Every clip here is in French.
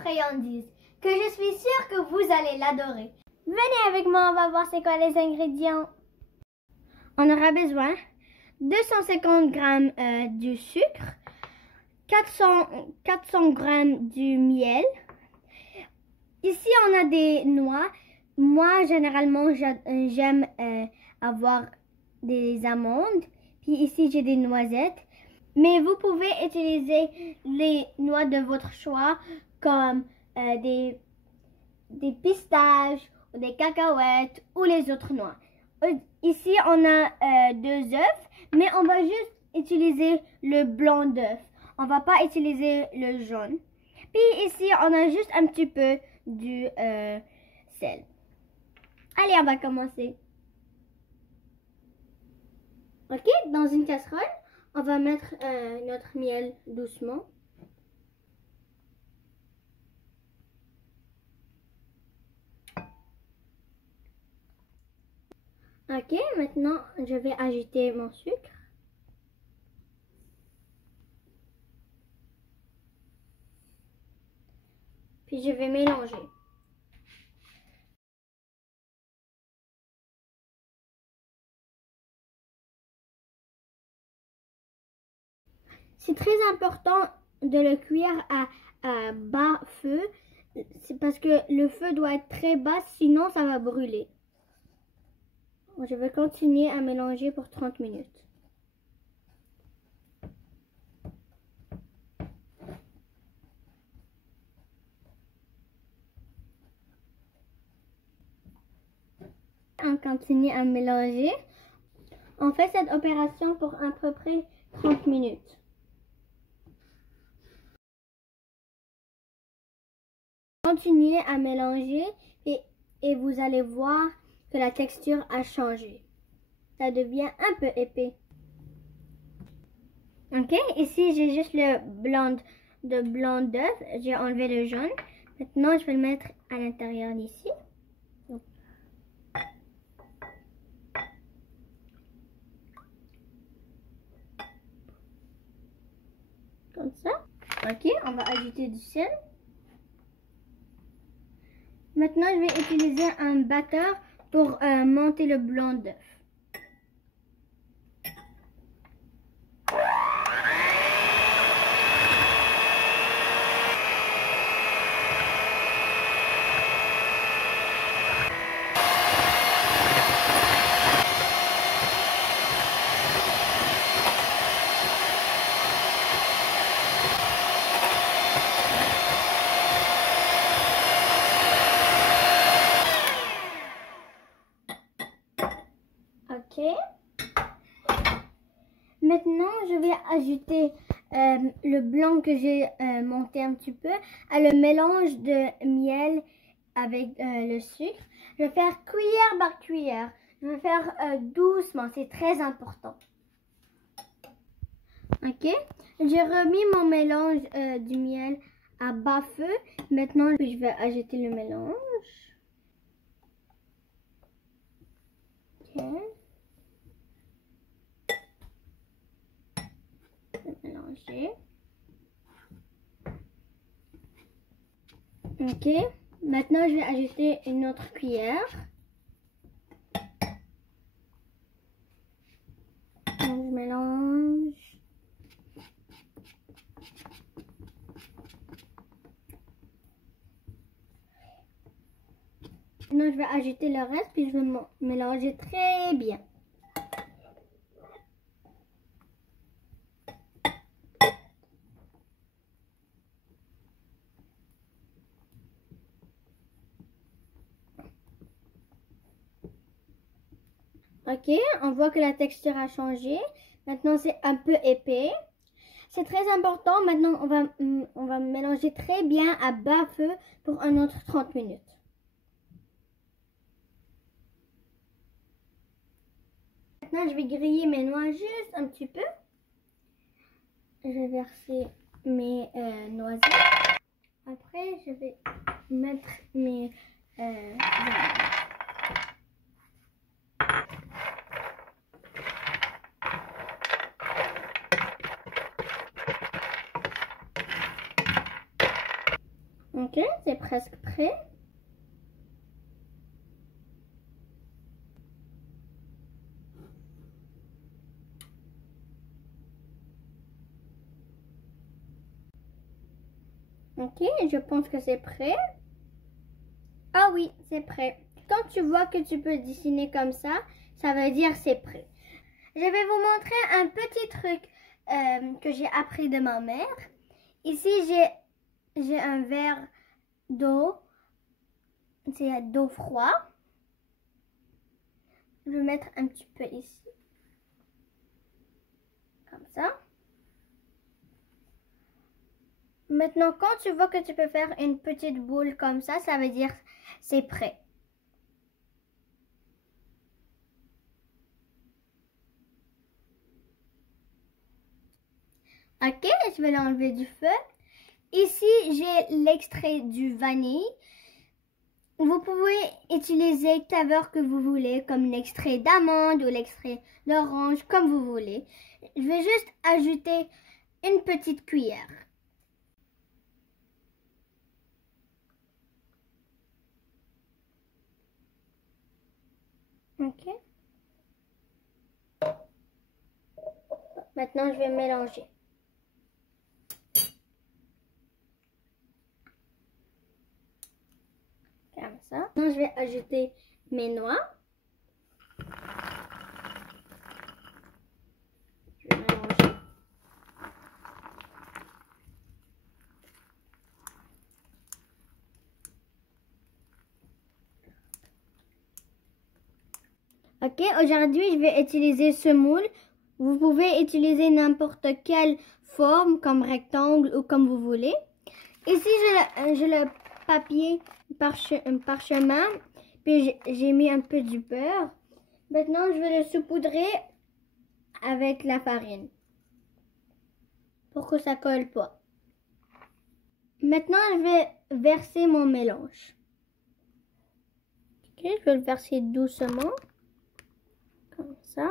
friandise que je suis sûre que vous allez l'adorer. Venez avec moi, on va voir c'est quoi les ingrédients. On aura besoin 250 g du sucre, 400 g du miel. Ici, on a des noix. Moi, généralement, j'aime avoir des amandes. Puis ici, j'ai des noisettes. Mais vous pouvez utiliser les noix de votre choix comme des pistaches, ou des cacahuètes ou les autres noix. Ici, on a 2 œufs, mais on va juste utiliser le blanc d'œuf. On va pas utiliser le jaune. Puis ici, on a juste un petit peu du sel. Allez, on va commencer. Ok, dans une casserole, on va mettre notre miel doucement. Ok, maintenant je vais ajouter mon sucre. Puis je vais mélanger. C'est très important de le cuire à bas feu. C'est parce que le feu doit être très bas, sinon ça va brûler. Je vais continuer à mélanger pour 30 minutes. On continue à mélanger. On fait cette opération pour à peu près 30 minutes. Continuez à mélanger et vous allez voir que la texture a changé. Ça devient un peu épais. Ok, ici j'ai juste le blanc d'œuf. J'ai enlevé le jaune. Maintenant je vais le mettre à l'intérieur d'ici. Comme ça. Ok, on va ajouter du sel. Maintenant, je vais utiliser un batteur pour monter le blanc d'œuf. Ok. Maintenant, je vais ajouter le blanc que j'ai monté un petit peu à le mélange de miel avec le sucre. Je vais faire cuillère par cuillère. Je vais faire doucement, c'est très important. Ok. J'ai remis mon mélange du miel à bas feu. Maintenant, je vais ajouter le mélange. Ok. Mélanger. Ok. Maintenant, je vais ajouter une autre cuillère. Donc, je mélange. Maintenant, je vais ajouter le reste, puis je vais mélanger très bien. Ok, on voit que la texture a changé. Maintenant, c'est un peu épais. C'est très important. Maintenant, on va mélanger très bien à bas feu pour un autre 30 minutes. Maintenant, je vais griller mes noix juste un petit peu. Je vais verser mes noisettes. Après, je vais mettre mes ok, c'est presque prêt. Ok, je pense que c'est prêt. Ah oui, c'est prêt. Quand tu vois que tu peux dessiner comme ça veut dire c'est prêt. Je vais vous montrer un petit truc que j'ai appris de ma mère. Ici, j'ai un verre d'eau. C'est d'eau froide. Je vais mettre un petit peu ici. Comme ça. Maintenant, quand tu vois que tu peux faire une petite boule comme ça veut dire c'est prêt. Ok, je vais l'enlever du feu. Ici, j'ai l'extrait du vanille. Vous pouvez utiliser le saveur que vous voulez, comme l'extrait d'amande ou l'extrait d'orange, comme vous voulez. Je vais juste ajouter une petite cuillère. Ok. Maintenant, je vais mélanger. Comme ça. Maintenant, je vais ajouter mes noix. Je vais mélanger. Ok, aujourd'hui, je vais utiliser ce moule. Vous pouvez utiliser n'importe quelle forme, comme rectangle ou comme vous voulez. Ici, j'ai le papier parchemin, puis j'ai mis un peu du beurre. Maintenant, je vais le saupoudrer avec la farine pour que ça colle pas. Maintenant, je vais verser mon mélange. Ok, je vais le verser doucement, comme ça.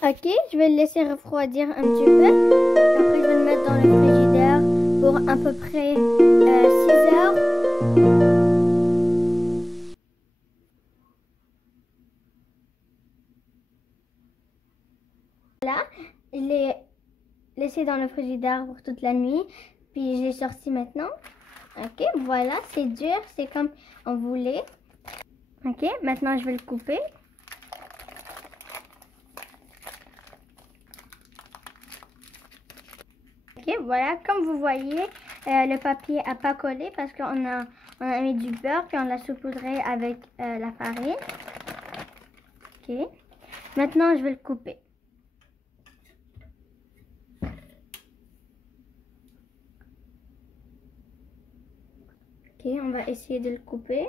Ok, je vais le laisser refroidir un petit peu. Après, je vais le mettre dans le frigidaire pour à peu près 6 heures. Voilà, je l'ai laissé dans le frigidaire pour toute la nuit. Puis, je l'ai sorti maintenant. Ok, voilà, c'est dur, c'est comme on voulait. Ok, maintenant, je vais le couper. Ok, voilà, comme vous voyez, le papier n'a pas collé parce qu'on a mis du beurre puis on l'a saupoudré avec la farine. Ok, maintenant je vais le couper. Ok, on va essayer de le couper.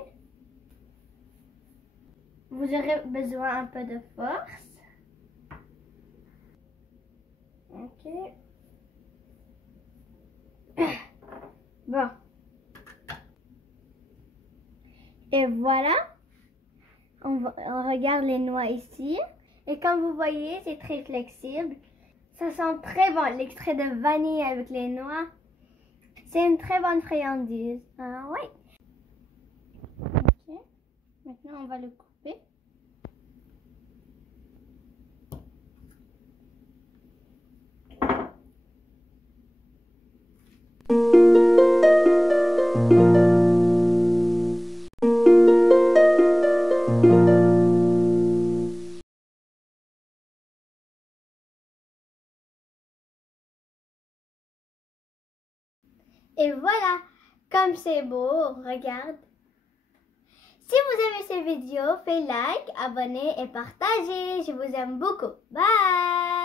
Vous aurez besoin un peu de force. Ok. Bon. Et voilà. On regarde les noix ici. Et comme vous voyez, c'est très flexible. Ça sent très bon, l'extrait de vanille avec les noix. C'est une très bonne friandise. Ah oui. Ok. Maintenant, on va le couper. Et voilà, comme c'est beau, regarde. Si vous aimez cette vidéo, faites like, abonnez et partagez. Je vous aime beaucoup. Bye!